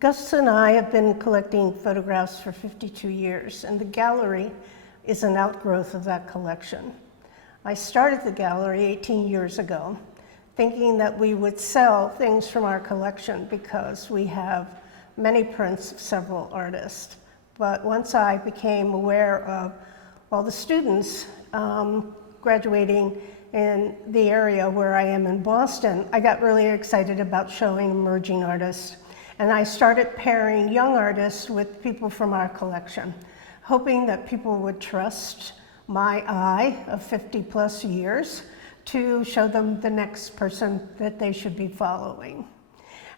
Gus and I have been collecting photographs for 52 years, and the gallery is an outgrowth of that collection. I started the gallery 18 years ago, thinking that we would sell things from our collection because we have many prints of several artists. But once I became aware of all the students graduating in the area where I am in Boston, I got really excited about showing emerging artists. And I started pairing young artists with people from our collection, hoping that people would trust my eye of 50 plus years to show them the next person that they should be following.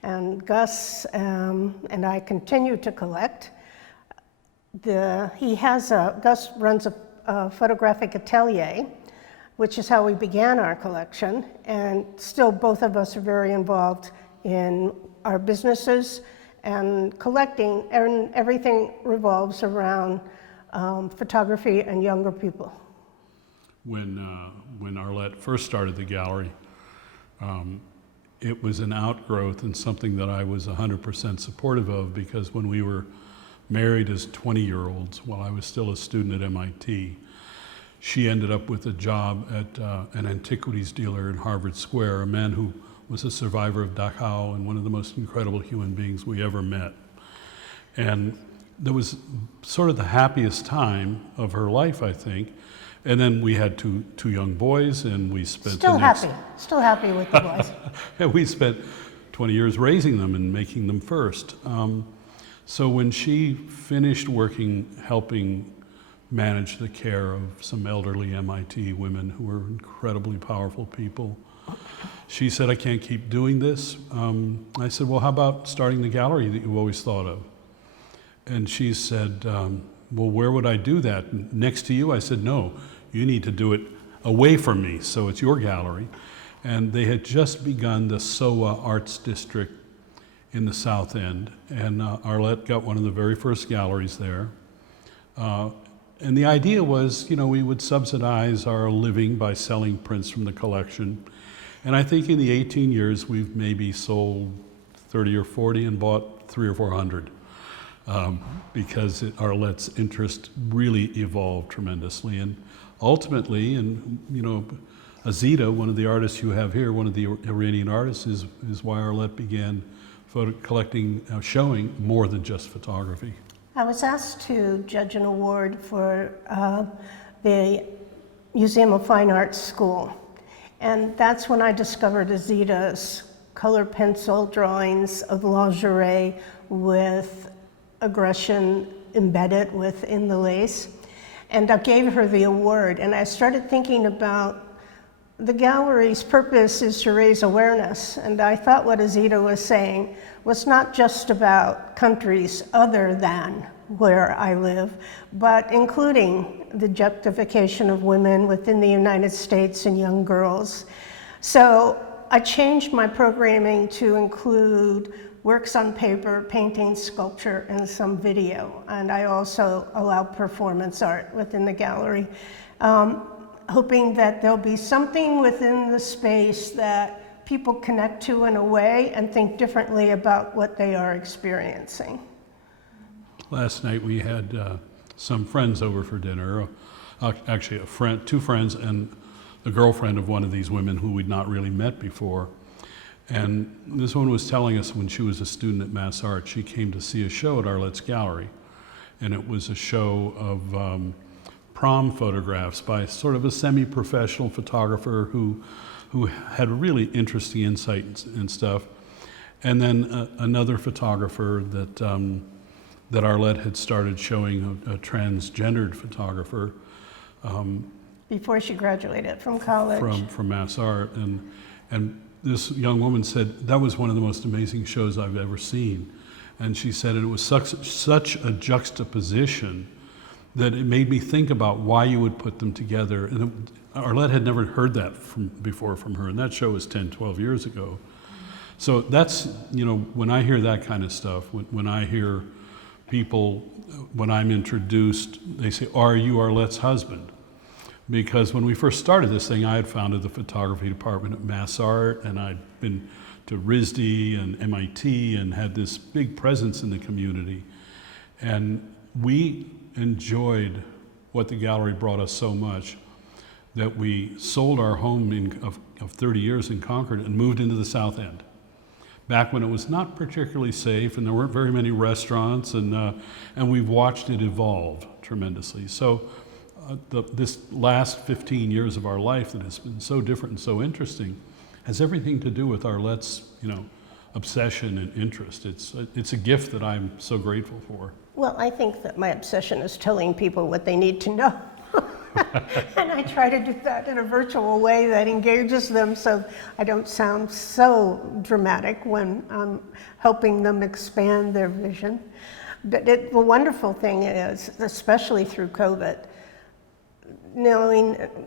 And Gus and I continue to collect. Gus runs a photographic atelier, which is how we began our collection, and still both of us are very involved in our businesses and collecting, and everything revolves around photography and younger people. When Arlette first started the gallery, it was an outgrowth and something that I was 100% supportive of, because when we were married as 20-year-olds, while I was still a student at MIT, she ended up with a job at an antiquities dealer in Harvard Square, a man who was a survivor of Dachau and one of the most incredible human beings we ever met. And that was sort of the happiest time of her life, I think. And then we had two young boys, and we spent still happy with the boys. And we spent 20 years raising them and making them first. So when she finished working, helping manage the care of some elderly MIT women who were incredibly powerful people, she said, "I can't keep doing this." I said, "Well, how about starting the gallery that you've always thought of?" And she said, "Well, where would I do that? Next to you?" I said, "No, you need to do it away from me, so it's your gallery." And they had just begun the SOA Arts District in the South End, and Arlette got one of the very first galleries there. And the idea was, we would subsidize our living by selling prints from the collection. And I think in the 18 years, we've maybe sold 30 or 40 and bought 300 or 400. Because Arlette's interest really evolved tremendously. And ultimately, Azita, one of the artists you have here, one of the Iranian artists, is why Arlette began showing more than just photography. I was asked to judge an award for the Museum of Fine Arts School. And that's when I discovered Azita's color pencil drawings of lingerie with aggression embedded within the lace. And I gave her the award, and I started thinking about the gallery's purpose is to raise awareness. And I thought what Azita was saying was not just about countries other than where I live, but including the objectification of women within the United States and young girls. So I changed my programming to include works on paper, painting, sculpture, and some video. And I also allow performance art within the gallery, hoping that there'll be something within the space that people connect to in a way and think differently about what they are experiencing. Last night we had some friends over for dinner, actually two friends and the girlfriend of one of these women who we'd not really met before. And this one was telling us when she was a student at Mass Art, she came to see a show at Arlette's gallery. And it was a show of prom photographs by sort of a semi-professional photographer who had really interesting insight and stuff. And then another photographer that Arlette had started showing, a transgendered photographer. Before she graduated from college. From Mass Art. And this young woman said, "That was one of the most amazing shows I've ever seen." And she said it was such a juxtaposition that it made me think about why you would put them together. And Arlette had never heard that before from her, and that show was 10, 12 years ago. So that's, when I hear that kind of stuff, when I hear people, when I'm introduced, they say, "Are you Arlette's husband?" Because when we first started this thing, I had founded the photography department at Mass Art, and I'd been to RISD and MIT and had this big presence in the community. And we enjoyed what the gallery brought us so much that we sold our home of 30 years in Concord and moved into the South End. Back when it was not particularly safe and there weren't very many restaurants, and we've watched it evolve tremendously. So this last 15 years of our life that has been so different and so interesting has everything to do with Arlette's, obsession and interest. It's a gift that I'm so grateful for. Well, I think that my obsession is telling people what they need to know. And I try to do that in a virtual way that engages them so I don't sound so dramatic when I'm helping them expand their vision. But the wonderful thing is, especially through COVID,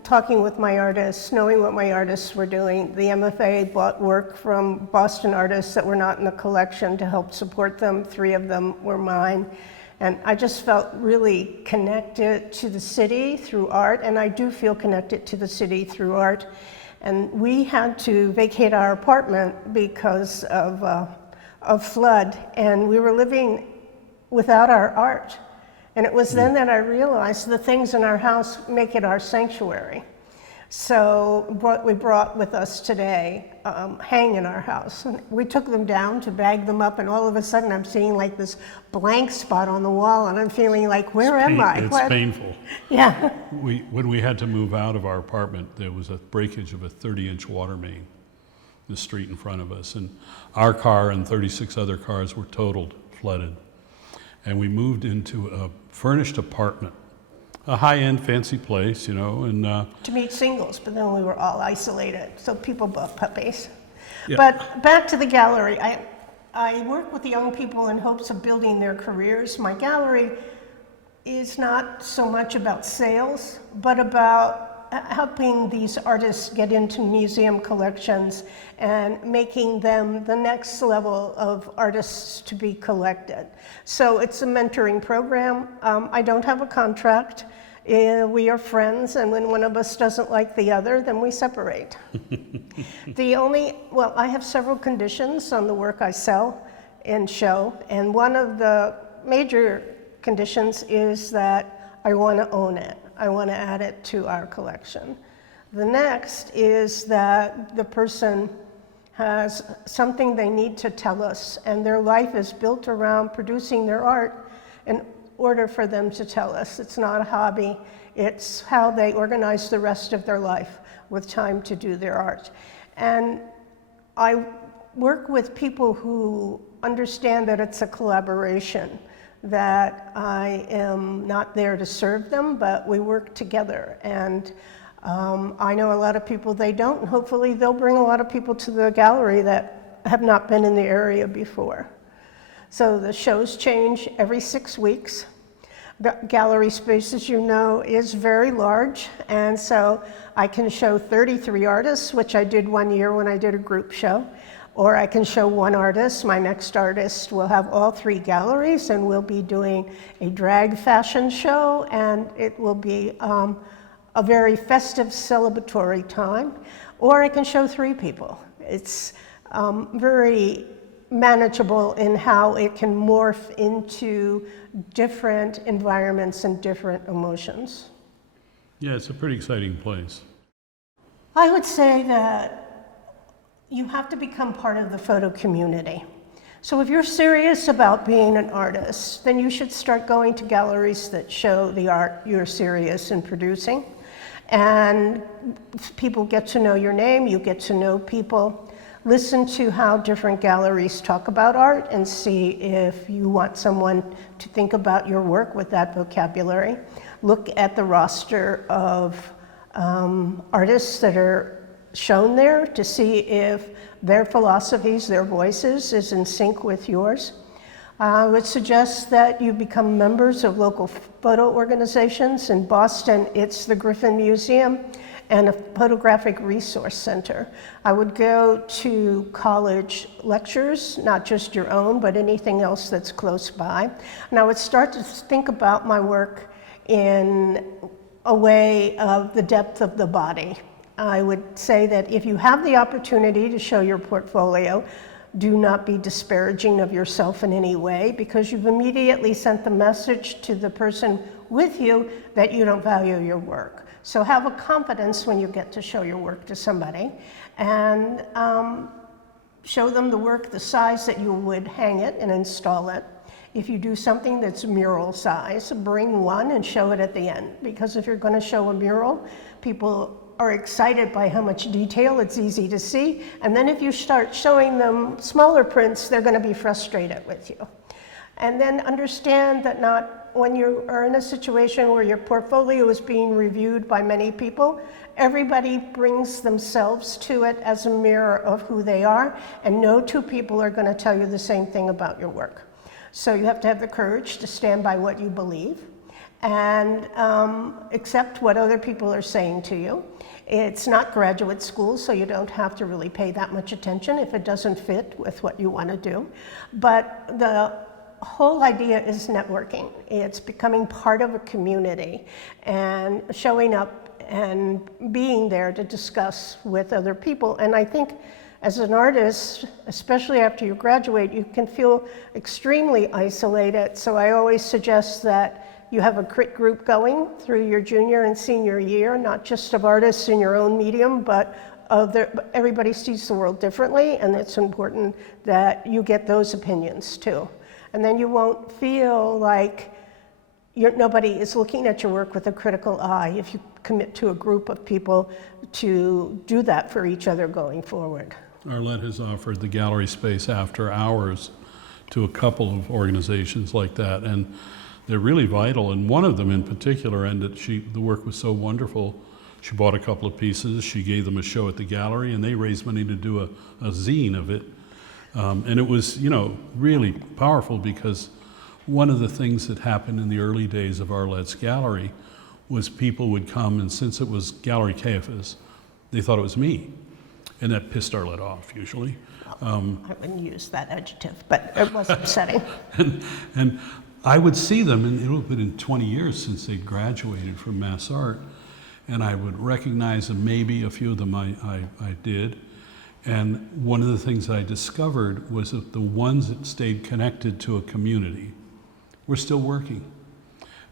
talking with my artists, knowing what my artists were doing. The MFA bought work from Boston artists that were not in the collection to help support them. 3 of them were mine. And I just felt really connected to the city through art, and I do feel connected to the city through art. And we had to vacate our apartment because of flood, and we were living without our art. And it was then that I realized the things in our house make it our sanctuary. So what we brought with us today hang in our house. And we took them down to bag them up, and all of a sudden I'm seeing like this blank spot on the wall, and I'm feeling like, where am I? It's painful. Yeah. When we had to move out of our apartment, there was a breakage of a 30-inch water main in the street in front of us, and our car and 36 other cars were totaled, flooded. And we moved into a furnished apartment, a high-end fancy place, and To meet singles, but then we were all isolated, so people bought puppies. Yeah. But back to the gallery. I work with young people in hopes of building their careers. My gallery is not so much about sales, but about helping these artists get into museum collections and making them the next level of artists to be collected. So it's a mentoring program. I don't have a contract. We are friends, and when one of us doesn't like the other, then we separate. I have several conditions on the work I sell and show, and one of the major conditions is that I want to own it. I want to add it to our collection. The next is that the person has something they need to tell us, and their life is built around producing their art in order for them to tell us. It's not a hobby, it's how they organize the rest of their life with time to do their art. And I work with people who understand that it's a collaboration, that I am not there to serve them, but we work together. And I know a lot of people they don't, and hopefully they'll bring a lot of people to the gallery that have not been in the area before. So the shows change every 6 weeks. The gallery space, as you know, is very large, and so I can show 33 artists, which I did one year when I did a group show. Or I can show one artist. My next artist will have all 3 galleries, and we'll be doing a drag fashion show, and it will be a very festive, celebratory time. Or I can show 3 people. It's very manageable in how it can morph into different environments and different emotions. yeah, it's a pretty exciting place. I would say that you have to become part of the photo community. So if you're serious about being an artist, then you should start going to galleries that show the art you're serious in producing. And people get to know your name, you get to know people. Listen to how different galleries talk about art and see if you want someone to think about your work with that vocabulary. Look at the roster of artists that are shown there to see if their philosophies, their voices is in sync with yours. I would suggest that you become members of local photo organizations. In Boston, it's the Griffin Museum and a photographic resource center. I would go to college lectures, not just your own, but anything else that's close by. And I would start to think about my work in a way of the depth of the body. I would say that if you have the opportunity to show your portfolio, do not be disparaging of yourself in any way, because you've immediately sent the message to the person with you that you don't value your work. So have a confidence when you get to show your work to somebody, and show them the work the size that you would hang it and install it. If you do something that's mural size, bring one and show it at the end, because if you're going to show a mural, people are excited by how much detail, it's easy to see, and then if you start showing them smaller prints, they're going to be frustrated with you. And then understand that not when you are in a situation where your portfolio is being reviewed by many people, everybody brings themselves to it as a mirror of who they are, and no two people are going to tell you the same thing about your work. So you have to have the courage to stand by what you believe and accept what other people are saying to you. It's not graduate school, so you don't have to really pay that much attention if it doesn't fit with what you want to do. But the whole idea is networking. It's becoming part of a community and showing up and being there to discuss with other people. And I think as an artist, especially after you graduate, you can feel extremely isolated. So I always suggest that you have a crit group going through your junior and senior year, not just of artists in your own medium, but everybody sees the world differently, and it's important that you get those opinions too. And then you won't feel like nobody is looking at your work with a critical eye if you commit to a group of people to do that for each other going forward. Arlette has offered the gallery space after hours to a couple of organizations like that, and they're really vital. And one of them in particular, and that the work was so wonderful, she bought a couple of pieces, she gave them a show at the gallery, and they raised money to do a zine of it. And it was, really powerful, because one of the things that happened in the early days of Arlette's gallery was people would come, and since it was Gallery Kayafas, they thought it was me. And that pissed Arlette off, usually. I wouldn't use that adjective, but it was upsetting. and I would see them, and it would have been 20 years since they graduated from Mass Art, and I would recognize them, maybe a few of them I did. And one of the things I discovered was that the ones that stayed connected to a community were still working.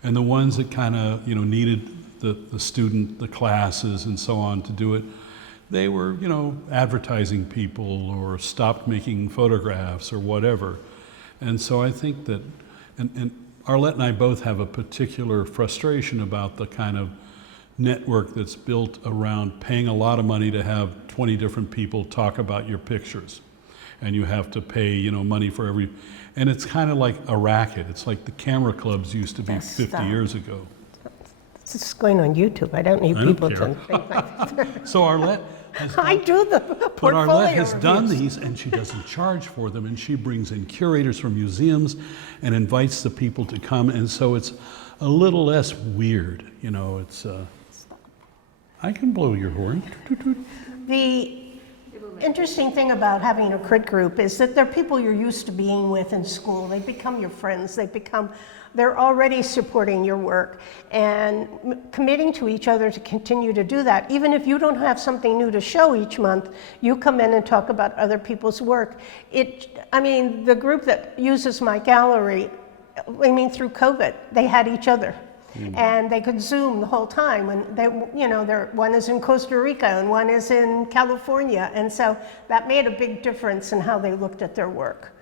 And the ones that kind of, needed the student, the classes and so on to do it, they were, advertising people or stopped making photographs or whatever. And so I think that, and Arlette and I both have a particular frustration about the kind of network that's built around paying a lot of money to have 20 different people talk about your pictures. And you have to pay, money for every, and it's kind of like a racket. It's like the camera clubs used to be 50 years ago. This is going on YouTube. I don't need people to think like that. So Arlette has I do the portfolio But Arlette has done reviews. these, and she doesn't charge for them, and she brings in curators from museums and invites the people to come, and so it's a little less weird. It's I can blow your horn. The interesting thing about having a crit group is that they're people you're used to being with in school. They become your friends. They're already supporting your work and committing to each other to continue to do that. Even if you don't have something new to show each month, you come in and talk about other people's work. The group that uses my gallery, through COVID, they had each other. And they could Zoom the whole time. And one is in Costa Rica and one is in California. And so that made a big difference in how they looked at their work.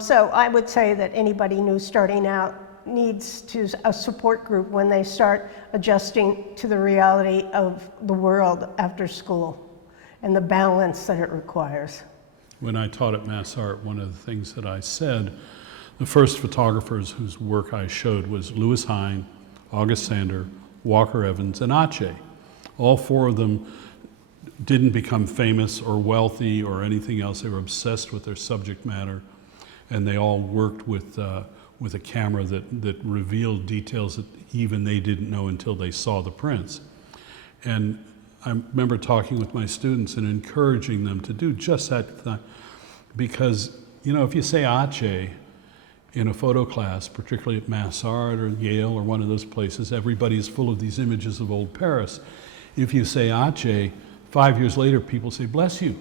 So I would say that anybody new starting out needs a support group when they start adjusting to the reality of the world after school and the balance that it requires. When I taught at Mass Art, one of the things that I said, the first photographers whose work I showed was Louis Hine, August Sander, Walker Evans, and Ache. All four of them didn't become famous or wealthy or anything else. They were obsessed with their subject matter, and they all worked with a camera that revealed details that even they didn't know until they saw the prints. And I remember talking with my students and encouraging them to do just that, because if you say Ache in a photo class, particularly at Mass Art or Yale or one of those places, everybody's full of these images of old Paris. If you say Ache, 5 years later, people say, bless you.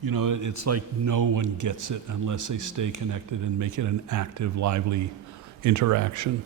You know, it's like no one gets it unless they stay connected and make it an active, lively interaction.